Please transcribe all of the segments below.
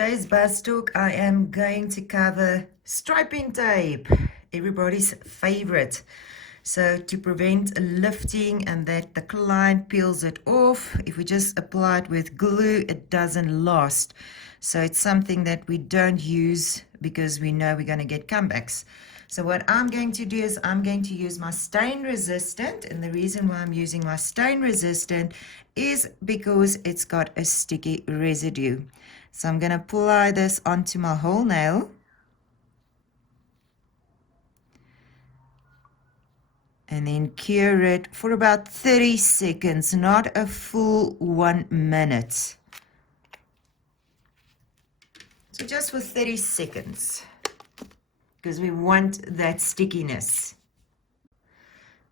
today's buzz talk, I am going to cover striping tape, everybody's favorite. So to prevent lifting and that the client peels it off, if we just apply it with glue, it doesn't last. So it's something that we don't use because we know we're going to get comebacks. So what I'm going to do is I'm going to use my stain resistant, and the reason why I'm using my stain resistant is because it's got a sticky residue. So I'm going to apply this onto my whole nail. And then cure it for about 30 seconds, not a full 1 minute. So just for 30 seconds, because we want that stickiness.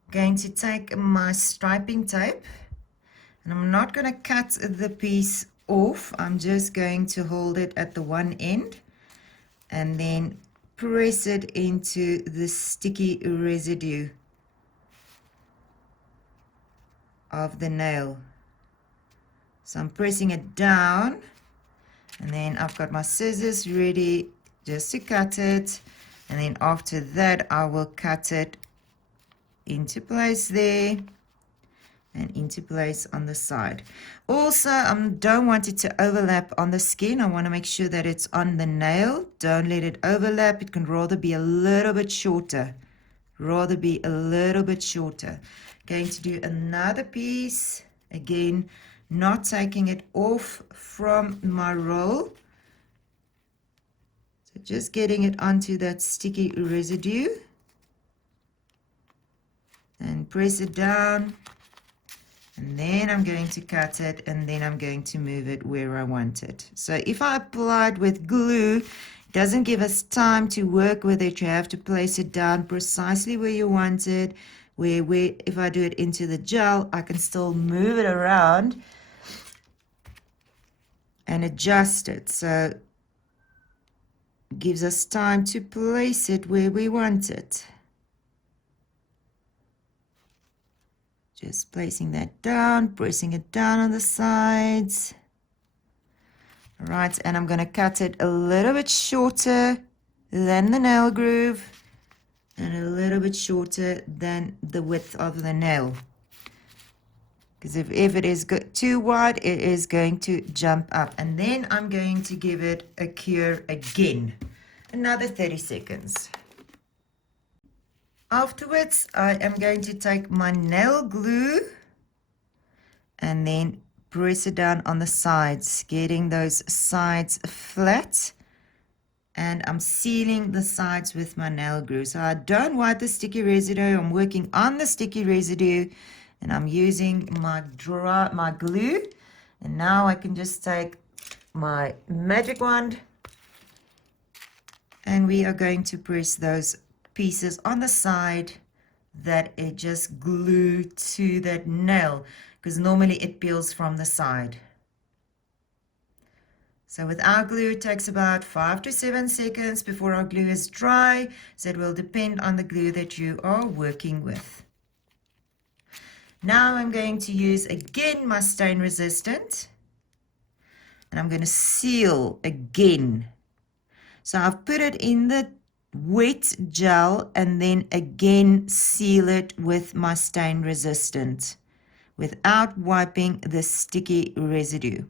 I'm going to take my striping tape, and I'm not going to cut the piece off. I'm just going to hold it at the one end and then press it into the sticky residue of the nail. So I'm pressing it down, and then I've got my scissors ready just to cut it, and then after that I will cut it into place there and into place on the side. Also, I don't want it to overlap on the skin. I want to make sure that it's on the nail. Don't let it overlap. It can rather be a little bit shorter. Going to do another piece. Again, not taking it off from my roll. So just getting it onto that sticky residue. And press it down. And then I'm going to cut it, and then I'm going to move it where I want it. So if I apply it with glue, it doesn't give us time to work with it. You have to place it down precisely where you want it. Where if I do it into the gel, I can still move it around and adjust it. So it gives us time to place it where we want it. Just placing that down, pressing it down on the sides. All right, and I'm going to cut it a little bit shorter than the nail groove and a little bit shorter than the width of the nail. Because if it is too wide, it is going to jump up. And then I'm going to give it a cure again. Another 30 seconds. Afterwards, I am going to take my nail glue and then press it down on the sides, getting those sides flat. And I'm sealing the sides with my nail glue. So I don't want the sticky residue. I'm working on the sticky residue, and I'm using my glue. And now I can just take my magic wand, and we are going to press those pieces on the side that it just glued to that nail, because normally it peels from the side. So with our glue, it takes about 5 to 7 seconds before our glue is dry. So it will depend on the glue that you are working with. Now I'm going to use again my stain resistant, and I'm going to seal again. So I've put it in the wet gel and then again seal it with my stain resistant without wiping the sticky residue.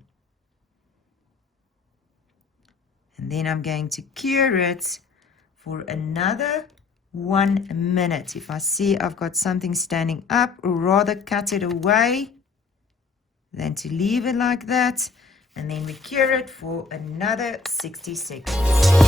And then I'm going to cure it for another 1 minute. If I see I've got something standing up, rather cut it away than to leave it like that. And then we cure it for another 60 seconds.